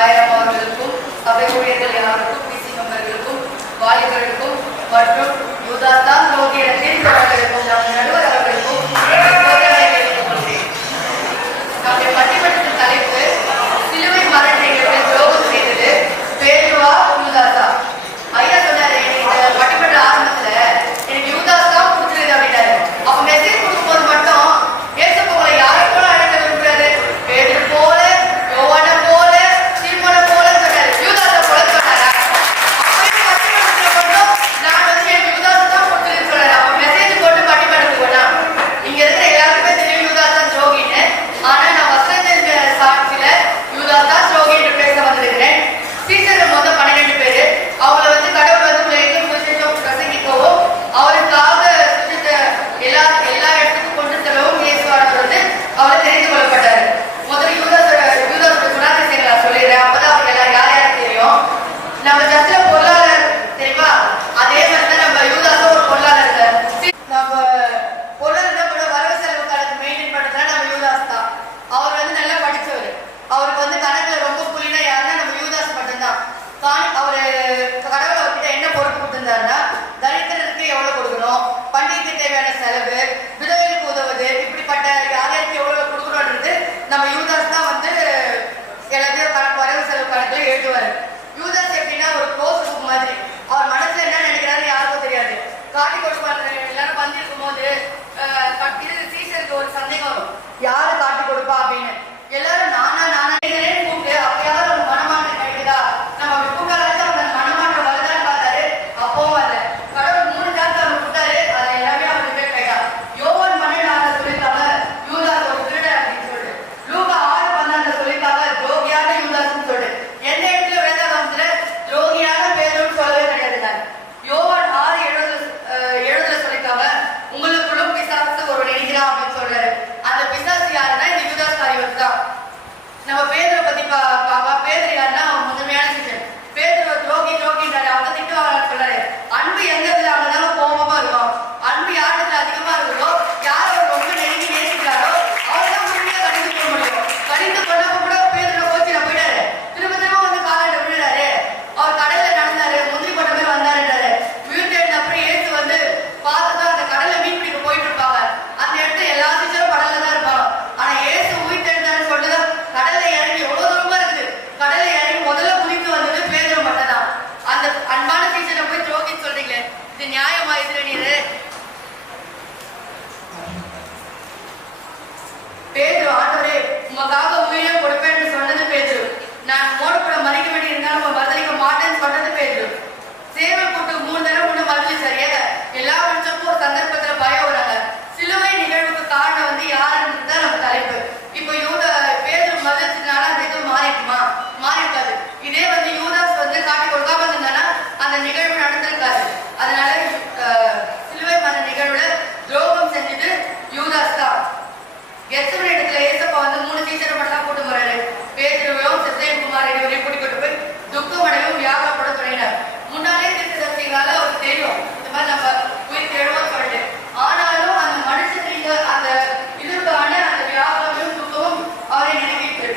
ஆயிரம் அவர்களுக்கும் சபை ஊழியர்கள் யாருக்கும் பிசி மெம்பர்களுக்கும் வாலிபர்களுக்கும் மற்றும் யூதாஸ் தான் துரோகி என தீர்ப்பவர்களுக்கும் நம் நடுவர் அவர்களுக்கும் நம்முடைய பட்டிமன்றத்தின் தலைப்பு சிலுவை மரண நிகழ்வில் துரோகம் செய்தது பேதுருவா யூதாஸா. ஐயா சொன்னாரு, இந்த பட்டிமன்ற ஆரம்பத்துல எனக்கு யூதாஸ் தான் கொடுத்துருது அப்படின்னாரு. அப்ப மெசேஜ் கொடுக்கும்போது மட்டும் ஏசப்போல யாரை போல அழைக்க விரும்புறாரு? பேதுரு போல, யோவான போல, சீமோன போல சொன்னாரு. யூதாஸை போல சொன்னாரா? அப்பயும் பட்டிமன்றத்துல மட்டும் நான் வந்து எனக்கு யூதாஸ் தான் கொடுத்துருன்னு சொன்னாரு. அப்ப மெசேஜ் போட்டு பட்டிமன்றத்துக்கு போனா இங்க இருக்கிற எல்லாருக்குமே தெரியும் யூதாஸ் தான் துரோகின்னு. ஆனா நான் வசனத்தின் சாட்சியில யூதாஸ் தான் துரோகி என்று பேச வந்திருக்கிறேன். சீசர்கள் மொத்தம் 12 பேரு. அவங்கள வந்து கடவுள் வந்து உலகெங்கும் சுவிசேஷம் பிரசங்கிக்கவும் அவருக்காக எல்லா இடத்துக்கும் கொண்டு செல்லவும் இயேசுவானவர் வந்து அவர் தெரிந்து கொள்ளப்பட்டாரு. முதல்ல யூதாஸோட குணாதிசயங்களை சொல்லிடுறேன். அப்பதான் அவங்க எல்லாம் யார் யாருக்கு தெரியும். நம்ம சர்ச்சில பொருளாளர் தெரியுமா? அதே மாதிரிதான் நம்ம யூதாஸும் ஒரு பொருளாளர். நம்ம பொருளாளர் கூட வரவு செலவு கணக்கு மெயின்டைன் பண்றதுனா நம்ம யூதாஸ் தான். அவர் வந்து நல்லா படிச்சவர். அவருக்கு வந்து கணக்குல ரொம்ப புள்ளினா யாருன்னா நம்ம யூதாஸ் மட்டும்தான். அவரு கடவுள் அவர்கிட்ட என்ன பொறுப்பு கொடுத்திருந்தாருன்னா, தரித்திரருக்கு எவ்வளவு கொடுக்கணும், பண்டிகைக்கு தேவையான செலவு, விதவைகளுக்கு உதவுது, இப்படிப்பட்ட யாருக்கு எவ்வளவு கொடுக்கணும்ன்றது நம்ம யூதாஸ் தான் வந்து எல்லாத்தையும் வரவு செலவு கணக்குல எழுதுவாரு. யூதாஸ் எப்படின்னா ஒரு க்ளோஸ் புக் மாதிரி. அவர் மனசுல என்ன நினைக்கிறாரு யாருக்கும் தெரியாது. காட்டி கொடுப்பாரு. எல்லாரும் வந்திருக்கும் போது இது சீசருக்கு ஒரு சந்தேகம் வரும், யாரு காட்டி கொடுப்பா அப்படின்னு. எல்லாரும் நானா கூப்பிட்டு அப்பயாவது ஒரு மனமாற்றம் கிடைக்குதா, நம்ம அப்படி கூப்பிடாச்சு அவங்க மனமாற்றம் வருதான்னு பார்த்தாரு. அப்பவும் வரல. கடவுள் 3 நாட்கள் அவர் கொடுத்தாரு. அதை எல்லாமே அவருக்கு கேட்கா. யோவான் 12 சொல்லியிருக்காங்க யூதாஸ் ஒரு திருடன் அப்படின்னு சொல்லிட்டு. லூக்கா 6:14 சொல்லியிருக்காங்க துரோகியான யூதாஸ்ன்னு சொல்லிட்டு. எந்த இடத்துல வேதாகமத்துல துரோகியான பேதுருன்னு சொல்லவே கிடையாது. யோவான் 6:7 சொல்லியிருக்காங்க உங்களுக்குள்ளும் பிசாசு ஒரு நினைக்கிறான் அப்படின்னு சொல்றாரு. அந்த பிசாசு யாருன்னா இந்த யூதாஸ் காரியவர் தான். நம்ம பேதுரை பத்தி பேதுரு யாருன்னா அவன் முதன்மையான சீசன். பேதுரு துரோகின்றாரு. அவங்க திட்டுவாங்க சொல்றாரு. அன்பு எங்க இடத்துல அங்கதாங்க கோபமா இருக்கும். அன்பு யாருக்கு அதிகமா இருக்குதோ, யார் அவர் ரொம்ப நெருங்கி நேசிக்கிறாரோ அவர்தான் முழுமையா கடிந்து போக முடியும். கடிந்து கொண்டப்ப கூட பேதுரை கோச்சில போயிட்டாரு. திரும்ப வந்து காலையில விழுறாரு. அவர் கடல்ல நடந்தாரு. முந்திரி கொண்ட பேர் வந்தாருன்றாரு. வீட்டு அப்புறம் ஏசு வந்து பார்த்துதான் அந்த கடல்ல மீன் பிடிக்க போயிட்டு இருப்பாங்க. அந்த இடத்துல எல்லா சீச்சரும் கடல்ல தான் இருப்பாங்க. ஆனா ஏசு உயிர்த்தெழுந்தான்னு சொல்லுதான் கடல்ல இறங்கி எவ்வளவு தூரமா இருக்குது. கடல்ல இறங்கி முதல்ல குதித்து வந்தது பேதுரு மட்டும் தான். அந்த அன்பான சீசனை போய் துரோகின்னு சொல்றீங்களே, இது நியாயமா? இதுல நீரு பேதுரு ஆண்டவரே உமக்காக உயிரை கொடுப்பேன்னு சொன்னது பேதுரு. நான் மோடப்பட மறைக்க வேண்டி இருந்தாலும் மறுதளிக்க மாட்டேன்னு சொன்னது பேதுரு. சேவல் கூட்டு 3 தடவை மறுதளி சரியாக எல்லா மனுஷருக்கும் ஒரு சந்தர்ப்பத்துல பயம் வராங்க. சிலுவை நிகழ்வுக்கு காரணம் வந்து யாருன்னு தான் நம்ம தலைப்பு. இப்போ பேதுரு மறுதளிச்சதுனால அந்த இது மாறிக்குமா? மாறிருக்காது. இதே வந்து யூதாஸ் வந்து காட்டி கொடுக்காம இருந்தானா அந்த நிகழ்வு நடந்திருக்காது. அதனால சிலுவை மரண நிகழ்வுல துரோகம் செஞ்சது யூதாஸ் தான். கெத்செமனே இடத்துல ஏசப்பா வந்து 3 சீசரை மட்டும் தான் கூட்டு போறாரு. பேதுருவையும் செத்தேன்குமார் இவரையும் கூட்டிக்கொண்டு போய் துக்கமடையும் வியாபாரப்பட தொடங்கினார். முன்னாலே தீர்க்கதரிசிகளால அவருக்கு தெரியும் இந்த மாதிரி நம்ம உயிர் தேடுவோம் சொல்லிட்டு. ஆனாலும் அந்த மனுஷன் அந்த இதுக்கான அந்த வியாபாரமும் துக்கமும் அவரை நினைக்கிட்டு